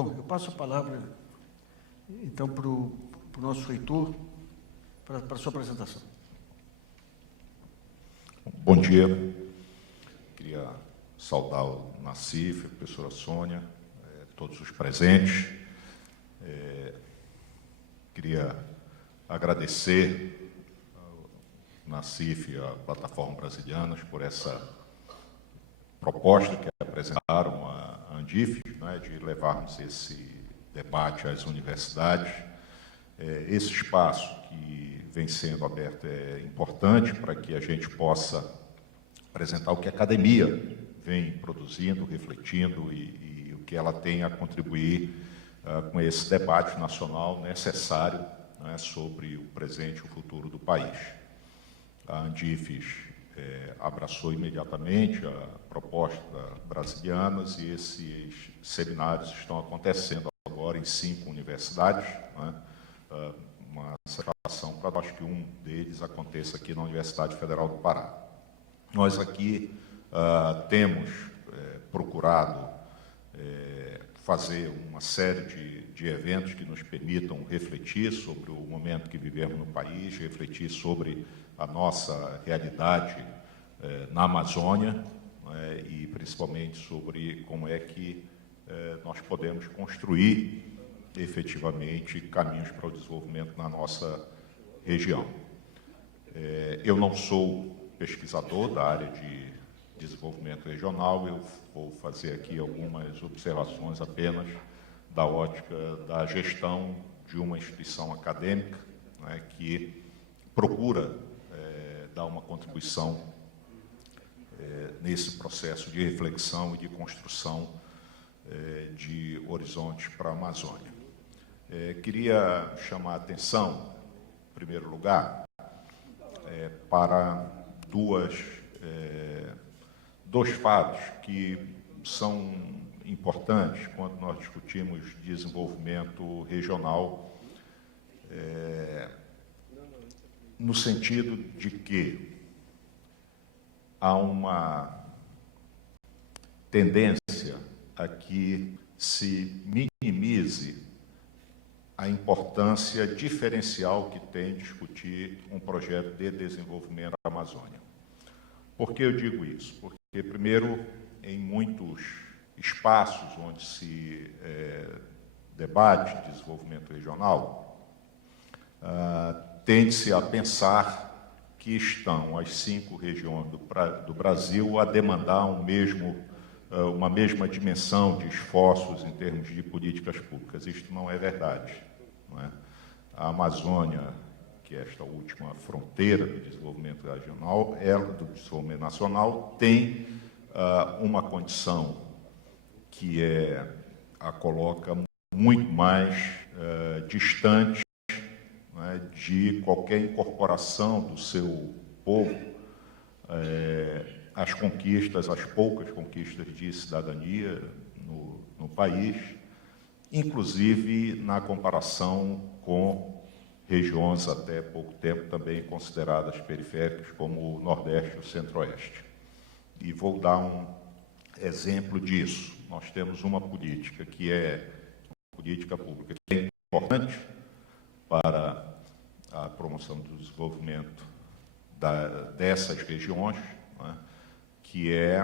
Bom, eu passo a palavra, então, para o nosso reitor, para a sua apresentação. Bom dia. Queria saudar o Nassif, a professora Sônia, todos os presentes. Queria agradecer ao Nassif e à Plataforma Brasilianas por essa proposta que apresentaram a Andifes, né, de levarmos esse debate às universidades. Esse espaço que vem sendo aberto é importante para que a gente possa apresentar o que a academia vem produzindo, refletindo e o que ela tem a contribuir com esse debate nacional necessário, né, sobre o presente e o futuro do país. A Andifes abraçou imediatamente a proposta Brasilianas e esses seminários estão acontecendo agora em 5 universidades, né? Uma satisfação para nós que um deles aconteça aqui na Universidade Federal do Pará. Nós aqui temos procurado fazer uma série de eventos que nos permitam refletir sobre o momento que vivemos no país, refletir sobre a nossa realidade na Amazônia, né, e principalmente sobre como é que nós podemos construir efetivamente caminhos para o desenvolvimento na nossa região. Eu não sou pesquisador da área de desenvolvimento regional, eu vou fazer aqui algumas observações apenas da ótica da gestão de uma instituição acadêmica, né, que procura dar uma contribuição nesse processo de reflexão e de construção de horizontes para a Amazônia. Queria chamar a atenção, em primeiro lugar, para dois fatos que são importantes quando nós discutimos desenvolvimento regional, no sentido de que há uma tendência a que se minimize a importância diferencial que tem discutir um projeto de desenvolvimento da Amazônia. Por que eu digo isso? Porque, primeiro, em muitos espaços onde se debate desenvolvimento regional, tende-se a pensar que estão as 5 regiões do Brasil a demandar uma mesma dimensão de esforços em termos de políticas públicas. Isto não é verdade, não é? A Amazônia, que é esta última fronteira do desenvolvimento regional, do desenvolvimento nacional, tem uma condição que a coloca muito mais distante, né, de qualquer incorporação do seu povo às conquistas, às poucas conquistas de cidadania no país, inclusive na comparação com regiões até pouco tempo também consideradas periféricas, como o Nordeste e o Centro-Oeste. E vou dar um exemplo disso. Nós temos uma política que é uma política pública que é importante para a promoção do desenvolvimento dessas regiões, né, que é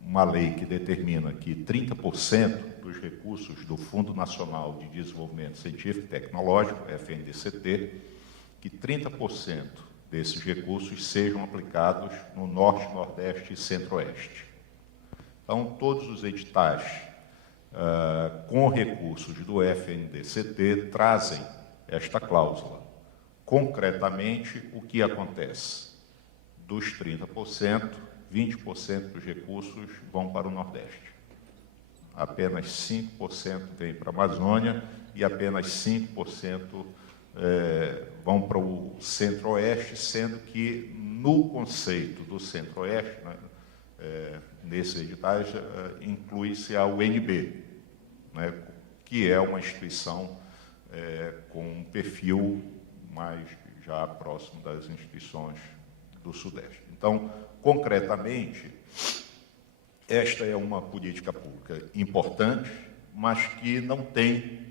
uma lei que determina que 30% dos recursos do Fundo Nacional de Desenvolvimento Científico e Tecnológico, FNDCT, que 30% desses recursos sejam aplicados no Norte, Nordeste e Centro-Oeste. Então, todos os editais com recursos do FNDCT trazem esta cláusula. Concretamente, o que acontece? Dos 30%, 20% dos recursos vão para o Nordeste. Apenas 5% vem para a Amazônia e apenas 5% vão para o Centro-Oeste, sendo que no conceito do Centro-Oeste, né, nesses editais, inclui-se a UNB, né, que é uma instituição com um perfil mais já próximo das instituições do Sudeste. Então, concretamente, esta é uma política pública importante, mas que não tem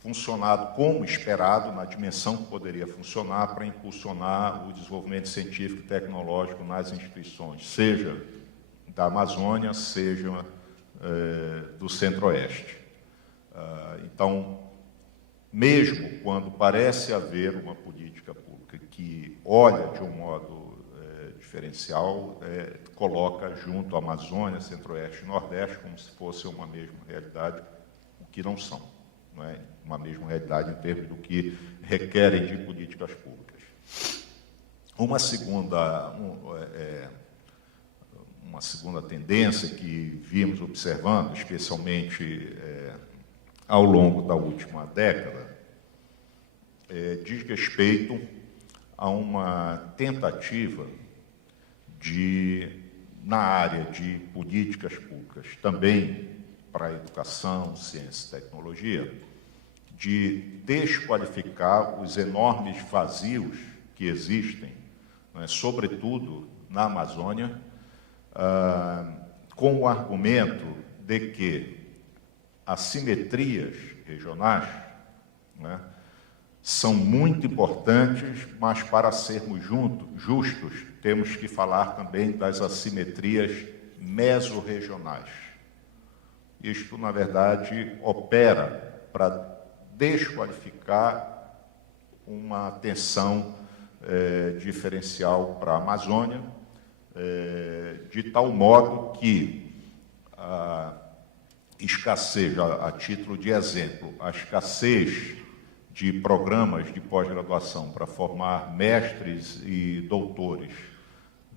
funcionado como esperado, na dimensão que poderia funcionar para impulsionar o desenvolvimento científico e tecnológico nas instituições, seja da Amazônia, seja do Centro-Oeste. Então, mesmo quando parece haver uma política pública que olha de um modo diferencial, coloca junto a Amazônia, Centro-Oeste e Nordeste como se fosse uma mesma realidade, o que não são. Não é uma mesma realidade em termos do que requerem de políticas públicas. Uma segunda tendência que vimos observando, especialmente ao longo da última década, diz respeito a uma tentativa na área de políticas públicas, também para a educação, ciência e tecnologia, de desqualificar os enormes vazios que existem, né, sobretudo na Amazônia, com o argumento de que assimetrias regionais, né, são muito importantes, mas para sermos justos, temos que falar também das assimetrias mesorregionais. Isto, na verdade, opera para desqualificar uma atenção diferencial para a Amazônia, de tal modo que a escassez, a título de exemplo, a escassez de programas de pós-graduação para formar mestres e doutores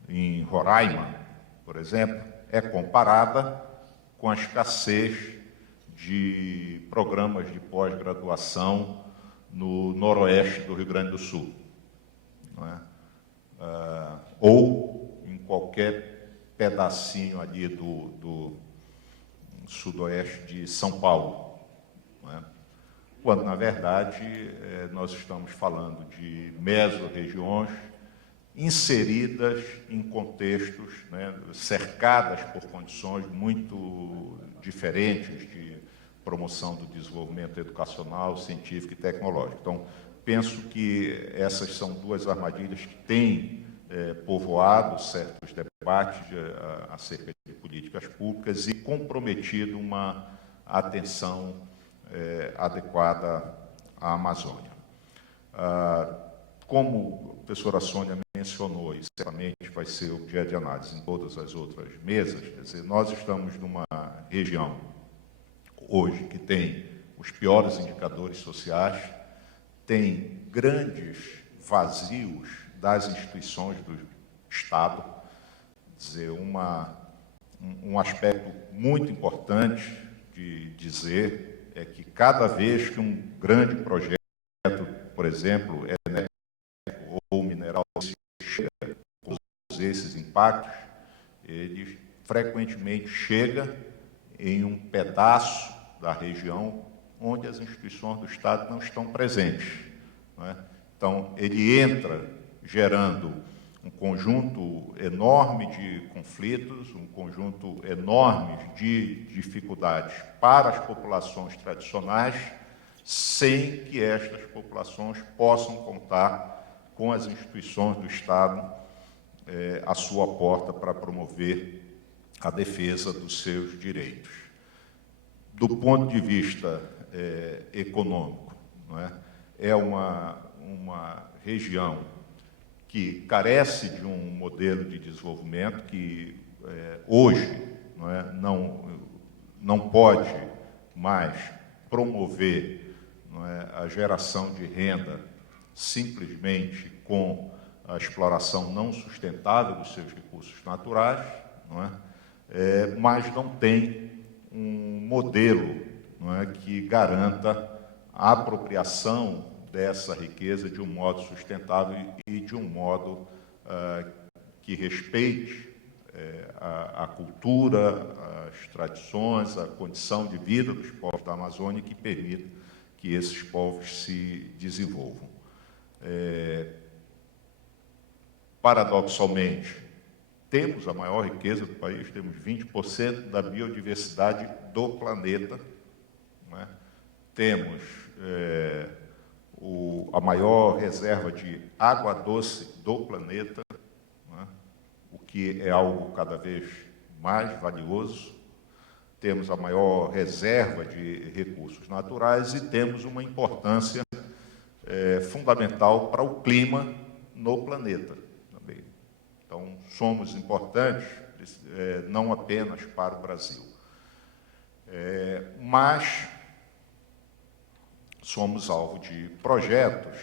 em Roraima, por exemplo, é comparada com a escassez de programas de pós-graduação no noroeste do Rio Grande do Sul, não é? Ou em qualquer pedacinho ali do sudoeste de São Paulo, não é? Quando, na verdade, nós estamos falando de mesorregiões inseridas em contextos, né, cercadas por condições muito diferentes de promoção do desenvolvimento educacional, científico e tecnológico. Então, penso que essas são duas armadilhas que têm povoado certos debates acerca de políticas públicas e comprometido uma atenção adequada à Amazônia. Como a professora Sônia mencionou, e certamente vai ser objeto de análise em todas as outras mesas, quer dizer, nós estamos numa região hoje que tem os piores indicadores sociais, tem grandes vazios das instituições do Estado, quer dizer, um aspecto muito importante de dizer é que cada vez que um grande projeto, por exemplo, energético ou mineral chega com esses impactos, ele frequentemente chega em um pedaço da região onde as instituições do Estado não estão presentes, não é? Então, ele entra gerando um conjunto enorme de conflitos, um conjunto enorme de dificuldades para as populações tradicionais, sem que estas populações possam contar com as instituições do Estado à sua porta para promover a defesa dos seus direitos. Do ponto de vista econômico, não é? É uma região que carece de um modelo de desenvolvimento que hoje não pode mais promover a geração de renda simplesmente com a exploração não sustentável dos seus recursos naturais, mas não tem um modelo que garanta a apropriação dessa riqueza de um modo sustentável e de um modo que respeite a cultura, as tradições, a condição de vida dos povos da Amazônia e que permita que esses povos se desenvolvam. Paradoxalmente, temos a maior riqueza do país, temos 20% da biodiversidade do planeta, né? Temos a maior reserva de água doce do planeta, né? O que é algo cada vez mais valioso. Temos a maior reserva de recursos naturais e temos uma importância fundamental para o clima no planeta também. Então, somos importantes, não apenas para o Brasil, mas somos alvo de projetos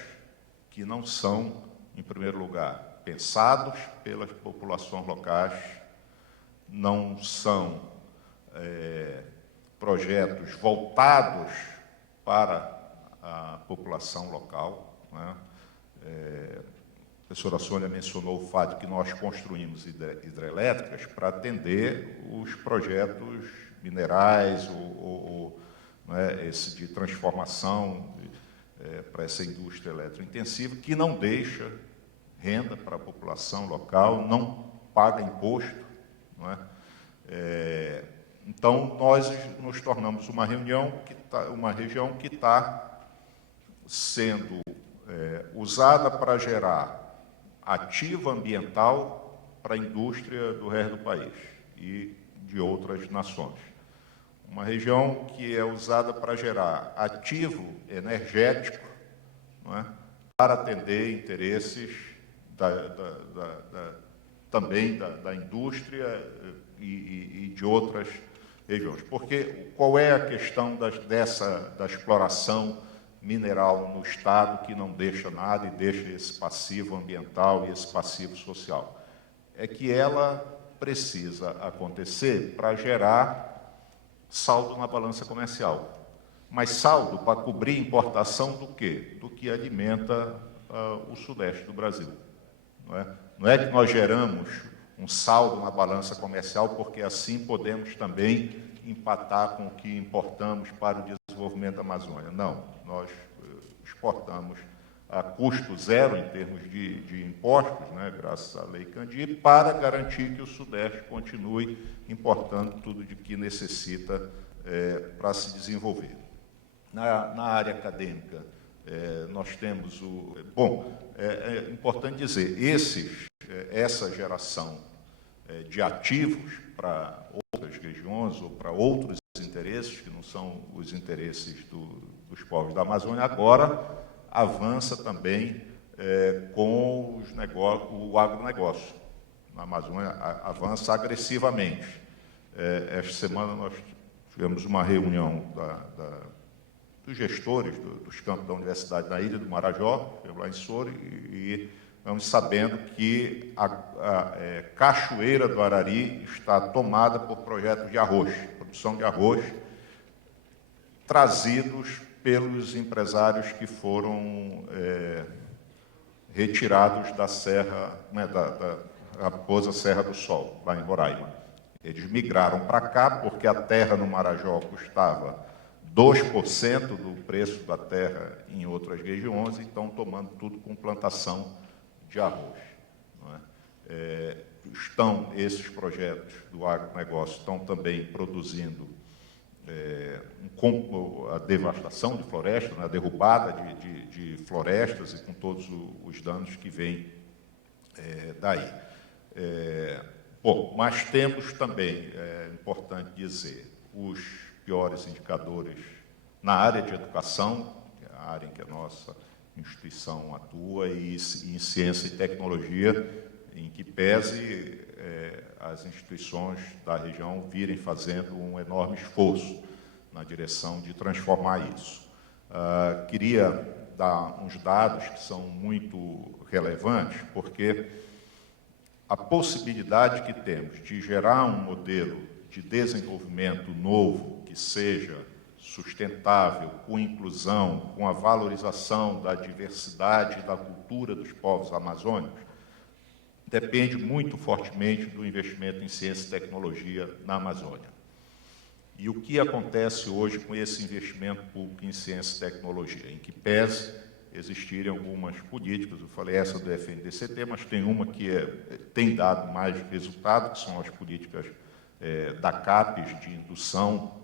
que não são, em primeiro lugar, pensados pelas populações locais, não são projetos voltados para a população local, né? A professora Sônia mencionou o fato de que nós construímos hidrelétricas para atender os projetos minerais, né, esse de transformação para essa indústria eletrointensiva, que não deixa renda para a população local, não paga imposto, não é? Então, nós nos tornamos uma região que está sendo usada para gerar ativo ambiental para a indústria do resto do país e de outras nações. Uma região que é usada para gerar ativo energético, não é? Para atender interesses também da indústria e de outras regiões. Porque qual é a questão da exploração mineral no Estado, que não deixa nada e deixa esse passivo ambiental e esse passivo social? É que ela precisa acontecer para gerar saldo na balança comercial. Mas saldo para cobrir importação do quê? Do que alimenta o sudeste do Brasil. Não é que nós geramos um saldo na balança comercial porque assim podemos também empatar com o que importamos para o desenvolvimento da Amazônia. Não, nós exportamos a custo zero em termos de impostos, né, graças à Lei Candir, para garantir que o Sudeste continue importando tudo de que necessita para se desenvolver. Na área acadêmica, nós temos é importante dizer, essa geração de ativos para outras regiões ou para outros interesses, que não são os interesses dos povos da Amazônia, agora avança também com o agronegócio. Na Amazônia avança agressivamente. Esta semana nós tivemos uma reunião dos gestores dos campos da Universidade na Ilha do Marajó, lá em Soro, e vamos sabendo que a Cachoeira do Arari está tomada por projetos de arroz, produção de arroz, trazidos pelos empresários que foram retirados da Serra, né, da Raposa Serra do Sol, lá em Roraima. Eles migraram para cá porque a terra no Marajó custava 2% do preço da terra em outras regiões, e estão tomando tudo com plantação de arroz. Não é? Esses projetos do agronegócio estão também produzindo a devastação de florestas, né, a derrubada de florestas e com todos os danos que vêm daí. Mas temos também, é importante dizer, os piores indicadores na área de educação, que é a área em que a nossa instituição atua, e em ciência e tecnologia, em que pese as instituições da região virem fazendo um enorme esforço na direção de transformar isso. Queria dar uns dados que são muito relevantes, porque a possibilidade que temos de gerar um modelo de desenvolvimento novo que seja sustentável, com inclusão, com a valorização da diversidade e da cultura dos povos amazônicos, depende muito fortemente do investimento em ciência e tecnologia na Amazônia. E o que acontece hoje com esse investimento público em ciência e tecnologia? Em que pese existirem algumas políticas, eu falei essa do FNDCT, mas tem uma que tem dado mais resultado, que são as políticas da CAPES, de indução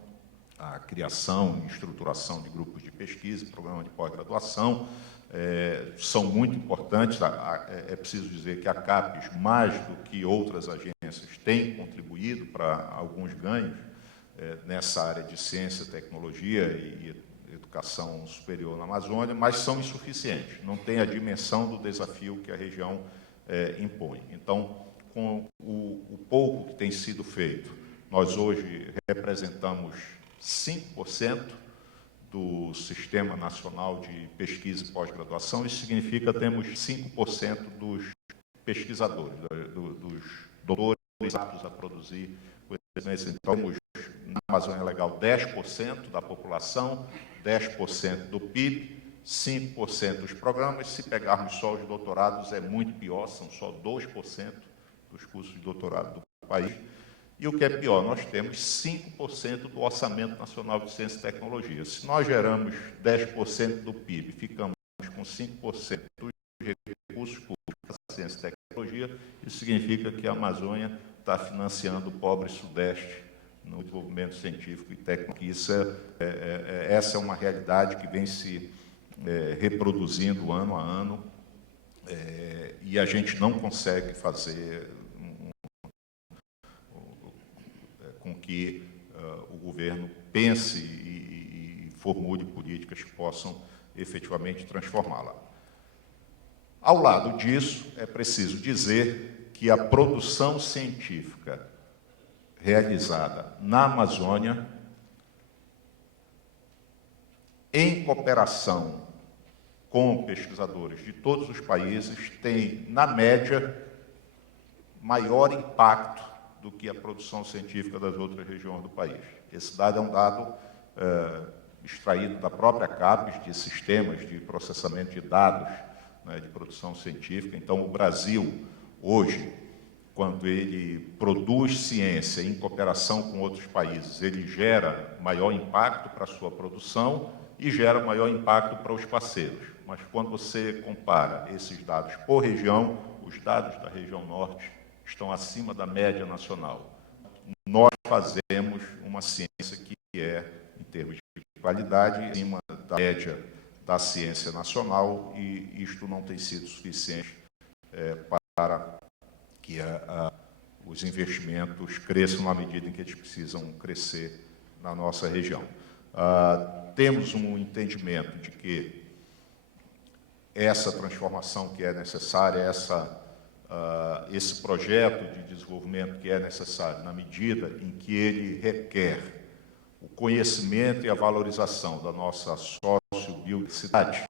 à criação e estruturação de grupos de pesquisa, programa de pós-graduação, são muito importantes. É preciso dizer que a CAPES, mais do que outras agências, tem contribuído para alguns ganhos nessa área de ciência, tecnologia e educação superior na Amazônia, mas são insuficientes, não têm a dimensão do desafio que a região impõe. Então, com o pouco que tem sido feito, nós hoje representamos 5% do Sistema Nacional de Pesquisa e Pós-Graduação. Isso significa que temos 5% dos pesquisadores, dos doutores aptos a produzir conhecimento. Então, temos na Amazônia Legal 10% da população, 10% do PIB, 5% dos programas. Se pegarmos só os doutorados, é muito pior, são só 2% dos cursos de doutorado do país. E o que é pior, nós temos 5% do Orçamento Nacional de Ciência e Tecnologia. Se nós geramos 10% do PIB, ficamos com 5% dos recursos públicos da ciência e tecnologia, isso significa que a Amazônia está financiando o pobre Sudeste no desenvolvimento científico e técnico. Essa é uma realidade que vem se reproduzindo ano a ano, e a gente não consegue fazer com que o governo pense e formule políticas que possam efetivamente transformá-la. Ao lado disso, é preciso dizer que a produção científica realizada na Amazônia, em cooperação com pesquisadores de todos os países, tem, na média, maior impacto do que a produção científica das outras regiões do país. Esse dado é um dado extraído da própria CAPES, de sistemas de processamento de dados, né, de produção científica. Então, o Brasil, hoje, quando ele produz ciência em cooperação com outros países, ele gera maior impacto para a sua produção e gera maior impacto para os parceiros. Mas, quando você compara esses dados por região, os dados da região norte estão acima da média nacional. Nós fazemos uma ciência que em termos de qualidade, acima da média da ciência nacional, e isto não tem sido suficiente para que os investimentos cresçam na medida em que eles precisam crescer na nossa região. Temos um entendimento de que essa transformação que é necessária, esse projeto de desenvolvimento que é necessário, na medida em que ele requer o conhecimento e a valorização da nossa sociobiodiversidade,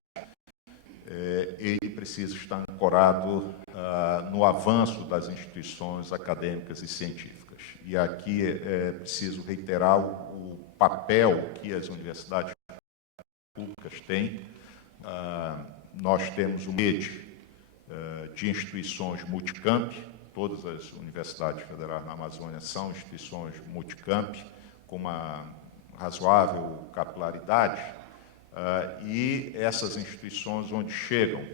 ele precisa estar ancorado no avanço das instituições acadêmicas e científicas. E aqui é preciso reiterar o papel que as universidades públicas têm. Nós temos uma rede de instituições multicamp, todas as universidades federais na Amazônia são instituições multicamp, com uma razoável capilaridade, e essas instituições, onde chegam,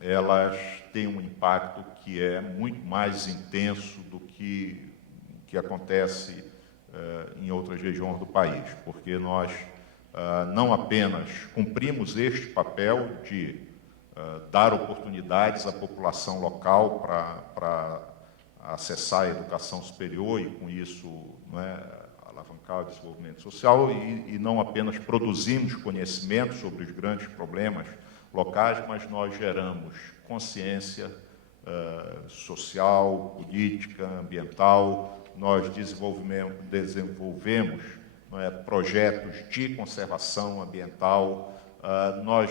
elas têm um impacto que é muito mais intenso do que acontece em outras regiões do país, porque nós não apenas cumprimos este papel de dar oportunidades à população local para acessar a educação superior e, com isso, alavancar o desenvolvimento social, e não apenas produzimos conhecimento sobre os grandes problemas locais, mas nós geramos consciência social, política, ambiental. Nós desenvolvemos projetos de conservação ambiental. Nós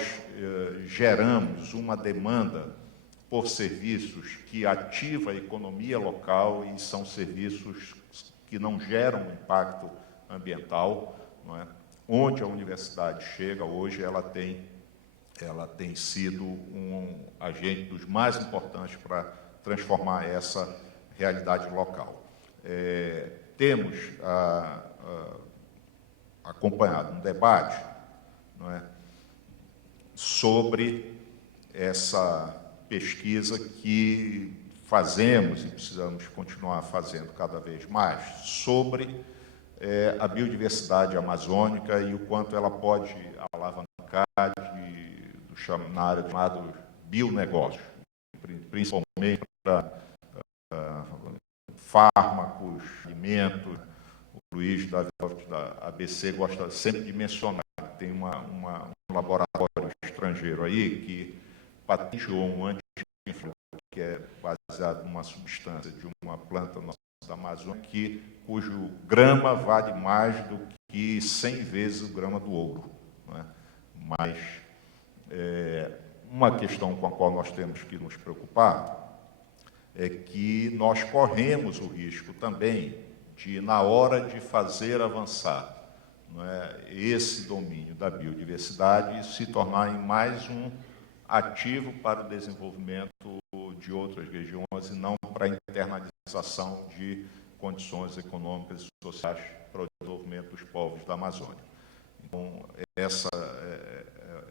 geramos uma demanda por serviços que ativa a economia local, e são serviços que não geram impacto ambiental. Onde a universidade chega hoje, ela tem sido um agente dos mais importantes para transformar essa realidade local. Temos acompanhado um debate sobre essa pesquisa que fazemos e precisamos continuar fazendo cada vez mais sobre a biodiversidade amazônica e o quanto ela pode alavancar na área chamada bionegócio, principalmente para fármacos, alimentos. O Luiz da ABC gosta sempre de mencionar que tem um laboratório estrangeiro aí que patenteou um anti-inflamatório que é baseado numa substância de uma planta nossa da Amazônia, cujo grama vale mais do que 100 vezes o grama do ouro. Não é? Mas uma questão com a qual nós temos que nos preocupar é que nós corremos o risco também de, na hora de fazer avançar, não é, esse domínio da biodiversidade, se tornar em mais um ativo para o desenvolvimento de outras regiões e não para a internalização de condições econômicas e sociais para o desenvolvimento dos povos da Amazônia. Então, essa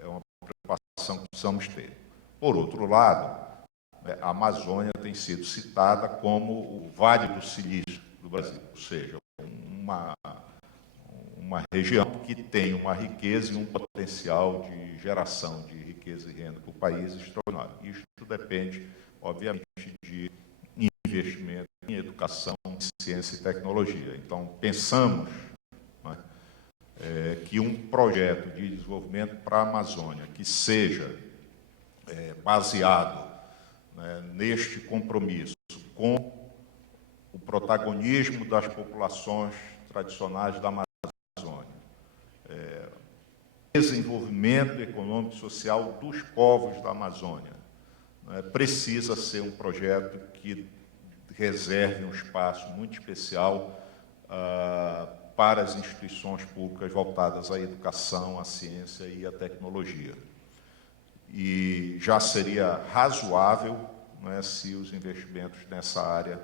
é uma preocupação que precisamos ter. Por outro lado, a Amazônia tem sido citada como o Vale do Silício do Brasil, ou seja, uma região que tem uma riqueza e um potencial de geração de riqueza e renda para o país extraordinário. Isso depende, obviamente, de investimento em educação, ciência e tecnologia. Então, pensamos que um projeto de desenvolvimento para a Amazônia que seja baseado neste compromisso com o protagonismo das populações tradicionais da Amazônia, desenvolvimento econômico e social dos povos da Amazônia, precisa ser um projeto que reserve um espaço muito especial para as instituições públicas voltadas à educação, à ciência e à tecnologia. E já seria razoável, se os investimentos nessa área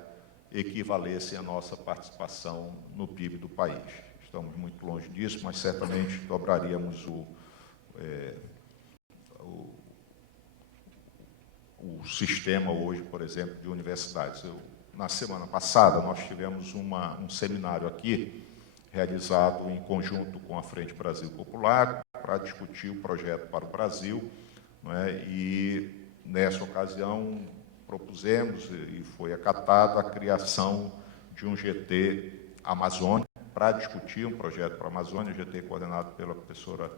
equivalessem à nossa participação no PIB do país. Estamos muito longe disso, mas certamente dobraríamos o sistema hoje, por exemplo, de universidades. Na semana passada, nós tivemos um seminário aqui, realizado em conjunto com a Frente Brasil Popular, para discutir o projeto para o Brasil, e, nessa ocasião, propusemos e foi acatada a criação de um GT Amazônia, para discutir um projeto para a Amazônia, GT coordenado pela professora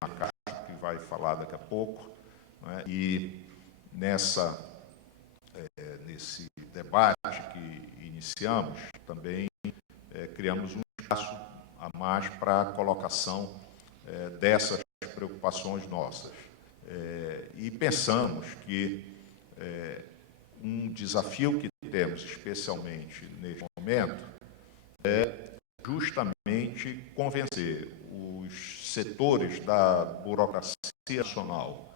Castro, que vai falar daqui a pouco, e nesse debate que iniciamos, também criamos um espaço a mais para a colocação dessas preocupações nossas. E pensamos que um desafio que temos, especialmente neste momento, é justamente convencer os setores da burocracia nacional,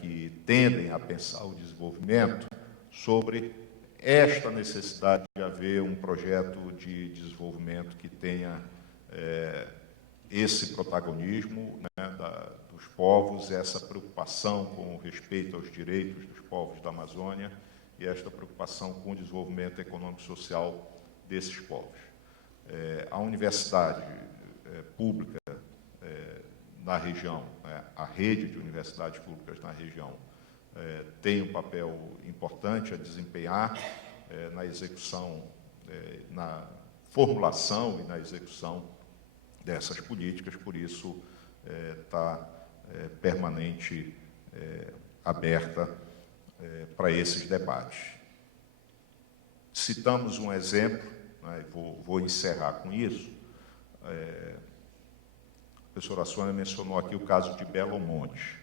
que tendem a pensar o desenvolvimento, sobre esta necessidade de haver um projeto de desenvolvimento que tenha esse protagonismo dos povos, essa preocupação com o respeito aos direitos dos povos da Amazônia e esta preocupação com o desenvolvimento econômico e social desses povos. A universidade pública na região, a rede de universidades públicas na região, tem um papel importante a desempenhar na execução, na formulação e na execução dessas políticas, por isso está permanente aberta para esses debates. Citamos um exemplo, vou encerrar com isso. A professora Sônia mencionou aqui o caso de Belo Monte.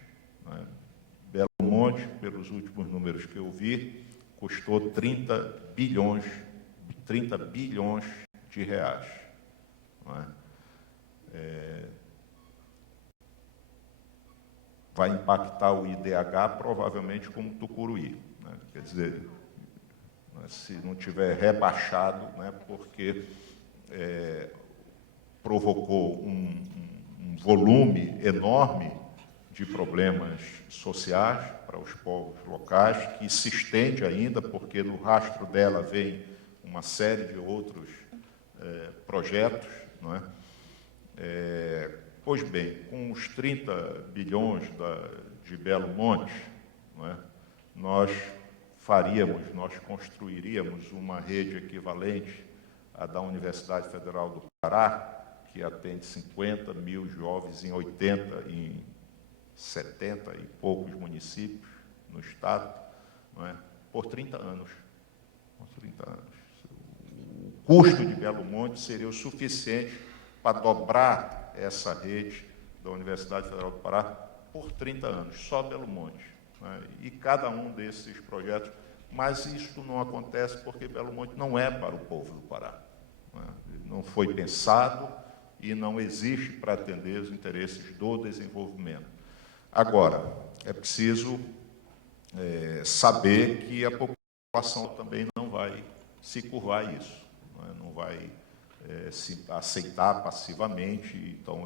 Belo Monte, pelos últimos números que eu vi, custou 30 bilhões de reais. Vai impactar o IDH provavelmente como Tucuruí. Quer dizer, se não tiver rebaixado, porque provocou um volume enorme de problemas sociais para os povos locais, que se estende ainda, porque no rastro dela vem uma série de outros projetos, não é? Pois bem, com os 30 bilhões de Belo Monte, não é? nós construiríamos uma rede equivalente à da Universidade Federal do Pará, que atende 50 mil jovens em 70 e poucos municípios no estado, não é? Por 30 anos. Por 30 anos. O custo de Belo Monte seria o suficiente para dobrar essa rede da Universidade Federal do Pará por 30 anos, só Belo Monte. Né? E cada um desses projetos, mas isto não acontece porque Belo Monte não é para o povo do Pará. Né? Não foi pensado e não existe para atender os interesses do desenvolvimento. Agora, é preciso saber que a população também não vai se curvar a isso, não vai se aceitar passivamente, então,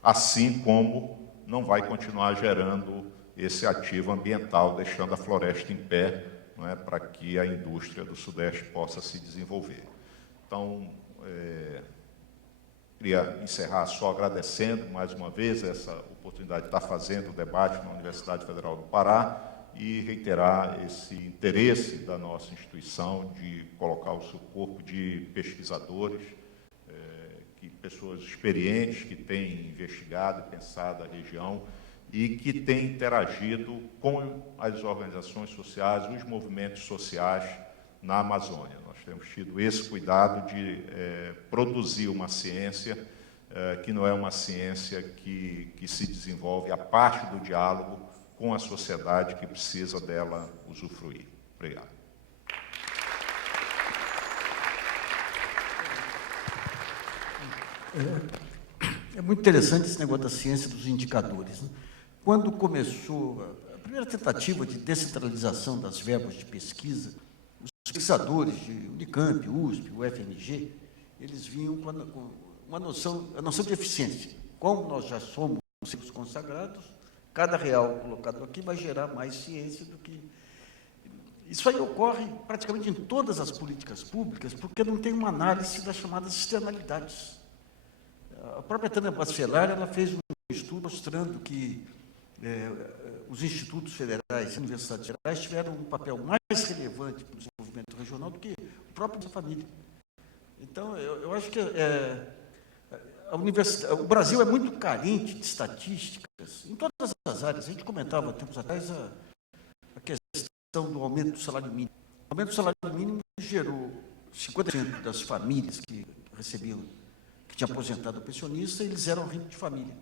assim como não vai continuar gerando esse ativo ambiental, deixando a floresta em pé, não é, para que a indústria do Sudeste possa se desenvolver. Então, queria encerrar só agradecendo mais uma vez essa oportunidade de estar fazendo o debate na Universidade Federal do Pará e reiterar esse interesse da nossa instituição de colocar o seu corpo de pesquisadores, pessoas experientes que têm investigado e pensado a região e que têm interagido com as organizações sociais, os movimentos sociais na Amazônia. Nós temos tido esse cuidado de produzir uma ciência que não é uma ciência que se desenvolve a parte do diálogo com a sociedade que precisa dela usufruir. Obrigado. É muito interessante esse negócio da ciência dos indicadores. Né? Quando começou a primeira tentativa de descentralização das verbas de pesquisa, os pesquisadores de Unicamp, USP, UFMG, eles vinham com a noção de eficiência. Como nós já somos seres consagrados, cada real colocado aqui vai gerar mais ciência do que... Isso aí ocorre praticamente em todas as políticas públicas, porque não tem uma análise das chamadas externalidades. A própria Tânia Bacelar, ela fez um estudo mostrando que os institutos federais e universidades gerais tiveram um papel mais relevante para o desenvolvimento regional do que o próprio da família. Então, eu acho que o Brasil é muito carente de estatísticas em todas as áreas. A gente comentava, tempos atrás, a questão do aumento do salário mínimo. O aumento do salário mínimo gerou 50% das famílias que recebiam, que tinham aposentado o pensionista, eles eram ricos de família.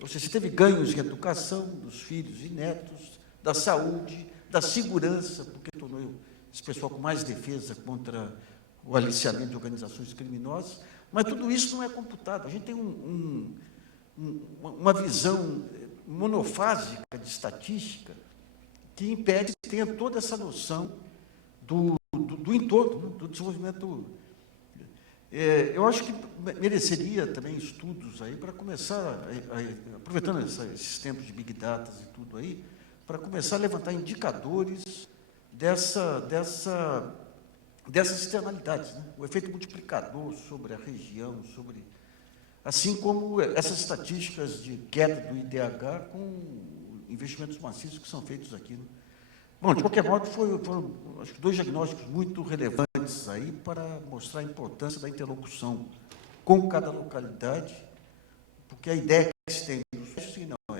Ou seja, teve ganhos em educação dos filhos e netos, da saúde, da segurança, porque tornou esse pessoal com mais defesa contra o aliciamento de organizações criminosas, mas tudo isso não é computado. A gente tem uma visão monofásica de estatística que impede que tenha toda essa noção do entorno, do desenvolvimento. Eu acho que mereceria também estudos aí para começar, aproveitando esses tempos de Big Data e tudo aí, para começar a levantar indicadores dessas externalidades, né? O efeito multiplicador sobre a região, assim como essas estatísticas de queda do IDH com investimentos maciços que são feitos aqui. Né? Bom, de qualquer modo, foram acho que 2 diagnósticos muito relevantes aí para mostrar a importância da interlocução com cada localidade, porque a ideia que se tem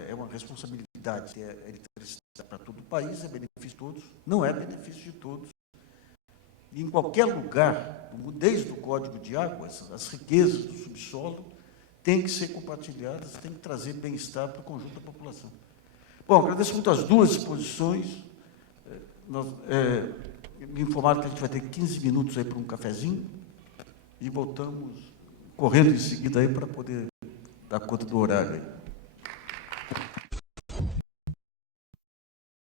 é uma responsabilidade, é eletricidade para todo o país, é benefício de todos, não é benefício de todos. E em qualquer lugar, desde o Código de Águas, as riquezas do subsolo têm que ser compartilhadas, têm que trazer bem-estar para o conjunto da população. Bom, agradeço muito as 2 exposições. Me informaram que a gente vai ter 15 minutos aí para um cafezinho e voltamos correndo em seguida aí para poder dar conta do horário aí.